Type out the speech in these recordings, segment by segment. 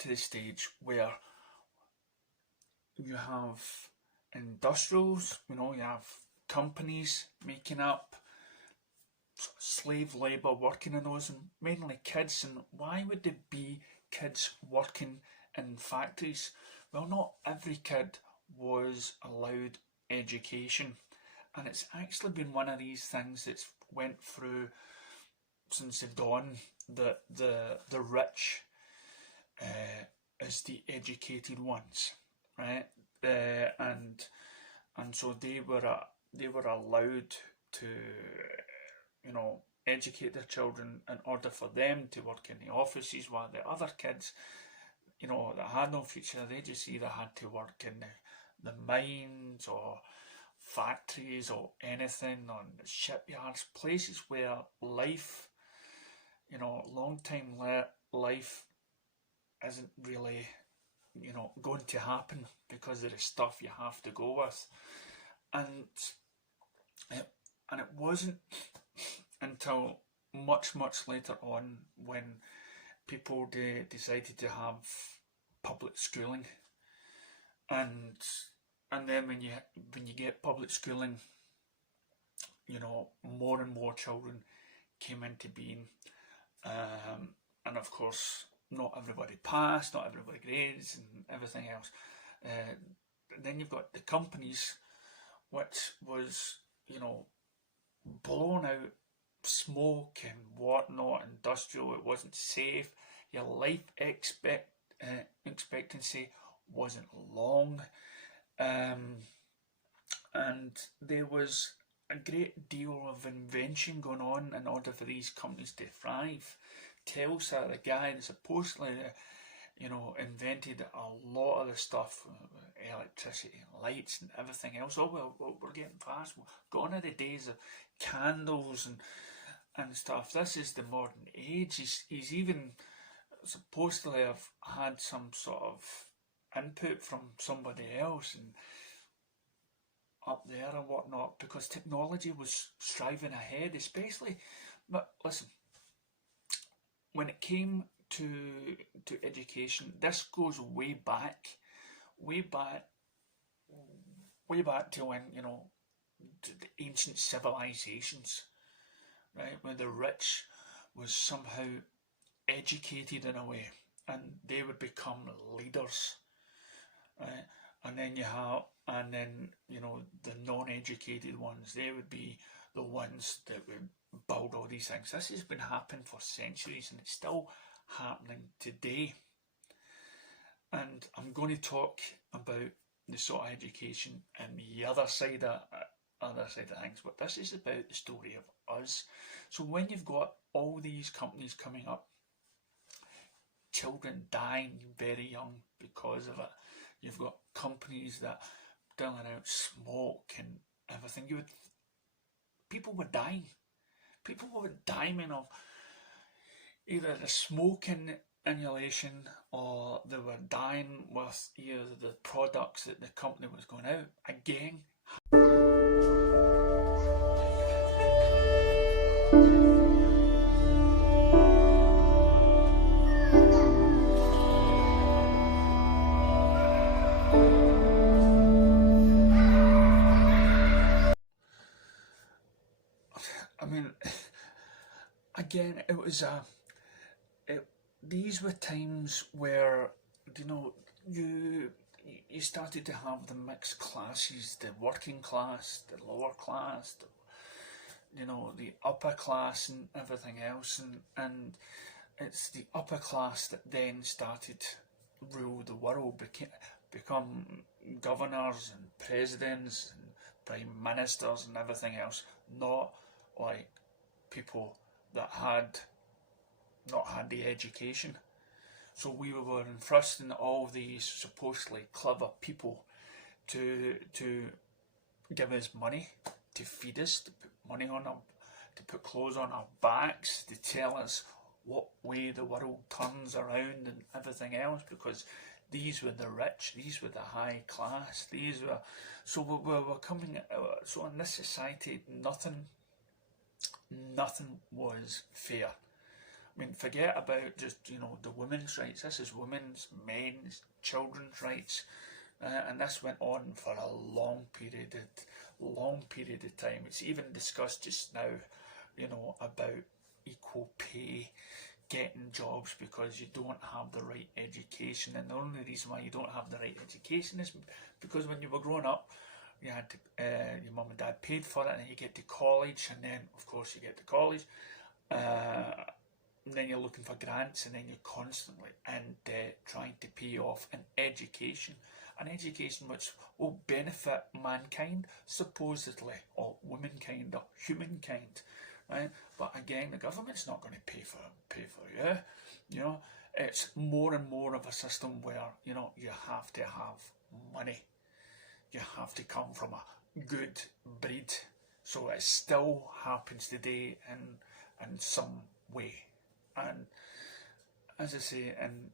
to the stage where you have industrials, you have companies making up slave labour working in those, and mainly kids. And why would there be kids working in factories? Well, not every kid was allowed education, and it's actually been one of these things that's went through since the dawn, that the rich is the educated ones, right? And so they were allowed to educate their children in order for them to work in the offices, while the other kids that had no future, they just either had to work in the mines or factories or anything, on shipyards, places where life, long time life isn't really going to happen because of the stuff you have to go with. And it wasn't until much later on when people decided to have public schooling, and then when you get public schooling, more and more children came into being, and of course not everybody passed, not everybody grades, and everything else. Then you've got the companies, which was blown out smoke and whatnot, industrial. It wasn't safe. Your life expectancy wasn't long, and there was a great deal of invention going on in order for these companies to thrive. Telsa, the guy that supposedly invented a lot of the stuff, electricity, lights and everything else. Oh, well, we're getting fast. Gone are the days of candles and stuff. This is the modern age. He's even supposedly have had some sort of input from somebody else and up there and whatnot, because technology was striving ahead, especially. But listen, when it came to education, this goes way back to when to the ancient civilizations, right, where the rich was somehow educated in a way, and they would become leaders, right? And then the non-educated ones, they would be the ones that would build all these things. This has been happening for centuries, and it's still happening today. And I'm going to talk about the sort of education and the other side of things, but this is about the story of us. So when you've got all these companies coming up, children dying very young because of it, you've got companies that dealing out smoke and everything, people were dying of either the smoke inhalation, or they were dying with either the products that the company was going out. Again, it was these were times where you started to have the mixed classes, the working class, the lower class, the upper class and everything else, and it's the upper class that then started to rule the world, become governors and presidents and prime ministers and everything else, not like people that had not had the education. So we were entrusting all these supposedly clever people to give us money, to feed us, to put money on our, to put clothes on our backs, to tell us what way the world turns around and everything else, because these were the rich, these were the high class, these were, so we were coming, so in this society nothing was fair. mean, forget about just, you know, the women's rights. This is women's, men's, children's rights. And this went on for a long period of time. It's even discussed just now, you know, about equal pay, getting jobs because you don't have the right education. And the only reason why you don't have the right education is because when you were growing up, you had to, your mum and dad paid for it, and you get to college, and then of course you get to college, and then you're looking for grants, and then you're constantly in debt trying to pay off an education which will benefit mankind, supposedly, or womankind, or humankind, right? But again, the government's not going to pay for you. You know, it's more and more of a system where, you know, you have to have money. You have to come from a good breed. So it still happens today in some way. And as I say, and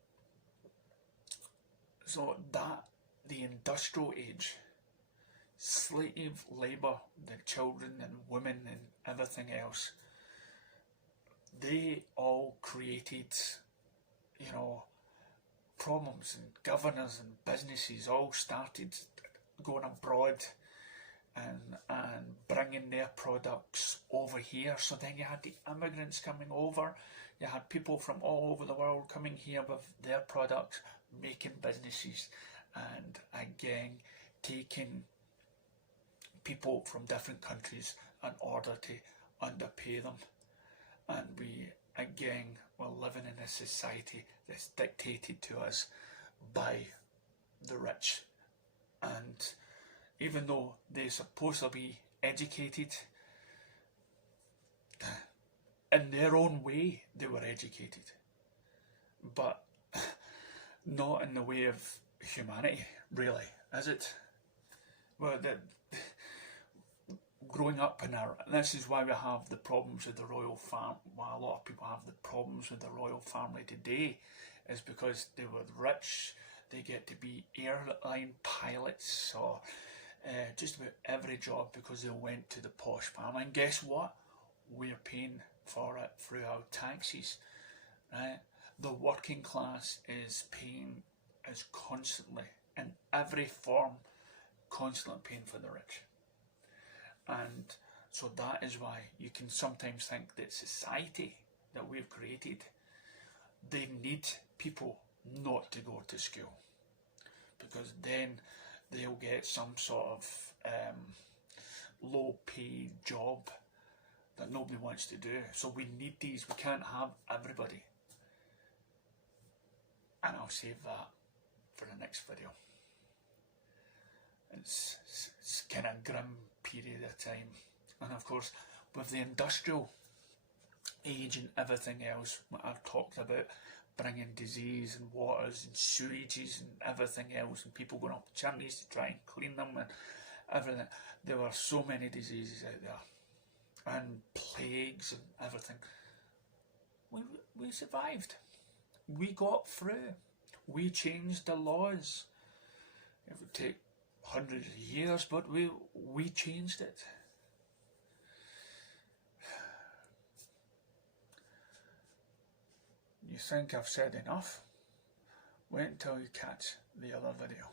so that the industrial age, slave labour, the children and women and everything else, they all created, you know, problems, and governors and businesses all started going abroad and bringing their products over here. So then you had the immigrants coming over, you had people from all over the world coming here with their products, making businesses, and again taking people from different countries in order to underpay them. And we again were living in a society that's dictated to us by the rich. And even though they're supposed to be educated, in their own way they were educated, but not in the way of humanity, really, is it? Well, growing up in this is why we have the problems with the royal family. Why a lot of people have the problems with the royal family today is because they were rich. They get to be airline pilots or just about every job because they went to the posh family. And guess what? We're paying for it through our taxes, right? The working class is constantly, in every form, constantly paying for the rich. And so that is why you can sometimes think that society that we've created, they need people not to go to school, because then they'll get some sort of low paid job that nobody wants to do. So we need these. We can't have everybody. And I'll save that for the next video. It's kind of grim period of time. And of course, with the industrial age and everything else, what I've talked about, bringing disease and waters and sewages and everything else, and people going up chimneys to try and clean them and everything. There were so many diseases out there, and plagues and everything. We survived. We got through. We changed the laws. It would take hundreds of years, but we changed it. You think I've said enough? Wait until you catch the other video.